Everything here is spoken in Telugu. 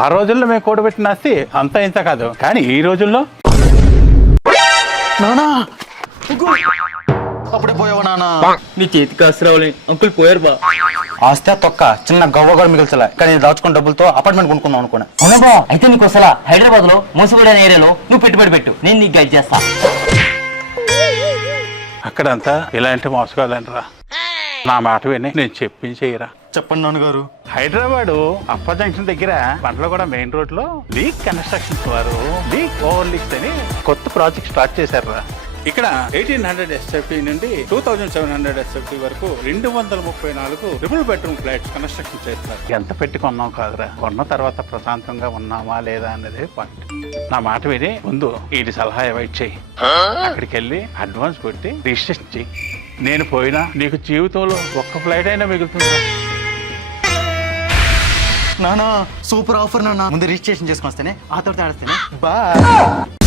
ఆ రోజుల్లో మేము కూడబెట్టిన ఆస్తి అంతా ఇంత కాదు, కానీ ఈ రోజుల్లో నానా అప్పుడే పోయావా నానా? నీ చేతికి ఆశ్రావాలి అంకుల్ పోయారు బా. ఆస్తి తొక్క చిన్న గవ్వ కూడా మిగిల్చలే, కానీ దాచుకున్న డబ్బులతో అపార్ట్మెంట్ కొనుక్కుందాం అనుకున్నా. అవునా బా, అయితే నీకు అసలు హైదరాబాద్ లో మూసిగూడ అనే ఏరియాలో నువ్వు పెట్టుబడి పెట్టు, నేను నీకు గైడ్ చేస్తా. అక్కడంతా ఇలాంటి మోసగాలంటరా. నా మాట విని నేను చెప్పించేయరా. చెప్పండి నాన్నగారు. హైదరాబాద్ అప్ప జంక్షన్ దగ్గర పంటలో కూడా మెయిన్ రోడ్ లో లీక్ కన్స్ట్రక్షన్స్ వారు లీక్ ఓవర్ లీక్స్ అని కొత్త ప్రాజెక్ట్ స్టార్ట్ చేశారు. ఇక్కడ 1800 SFT నుండి 2700 SFT వరకు 234 ట్రిపుల్ బెడ్రూమ్ ఫ్లాట్స్ కన్స్ట్రక్షన్ చేస్తారు. ఎంత పెట్టి కొన్నాం కాదురా, కొన్న తర్వాత ప్రశాంతంగా ఉన్నామా లేదా అనేది పాయింట్. నా మాట విని ముందు వీటి సలహా అవాయిడ్ చేయి. అక్కడికి వెళ్ళి అడ్వాన్స్ కొట్టి రిజిస్ట్రేషన్ చెయ్యి. నేను పోయినా నీకు జీవితంలో ఒక్క ఫ్లైట్ అయినా మిగులుతుంది. నానా సూపర్ ఆఫర్ నాన్న. ముందు రిజిస్ట్రేషన్ చేసుకొని వస్తేనే ఆ తర్వాత ఆడిస్తేనే. బాయ్.